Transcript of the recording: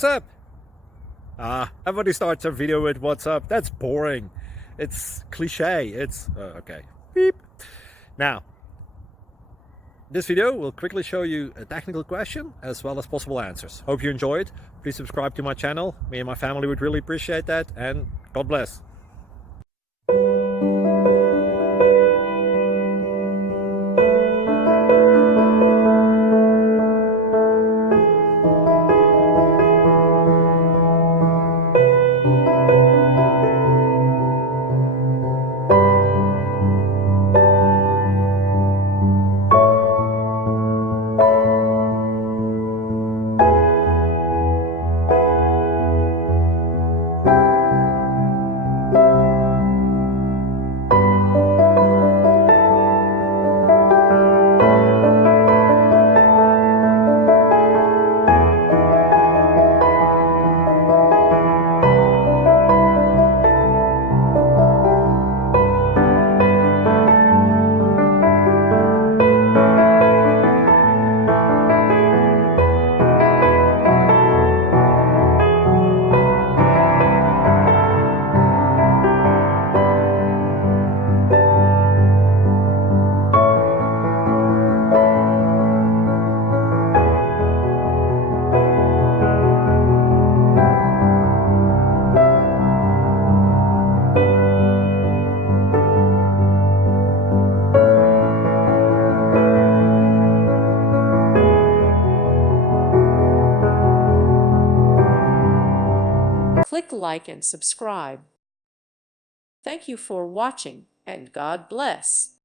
What's up? Everybody starts a video with what's up. That's boring. It's cliche. It's okay. Beep. Now, this video will quickly show you a technical question as well as possible answers. Hope you enjoyed. Please subscribe to my channel. Me and my family would really appreciate that, and God bless. Click like and subscribe. Thank you for watching, and God bless.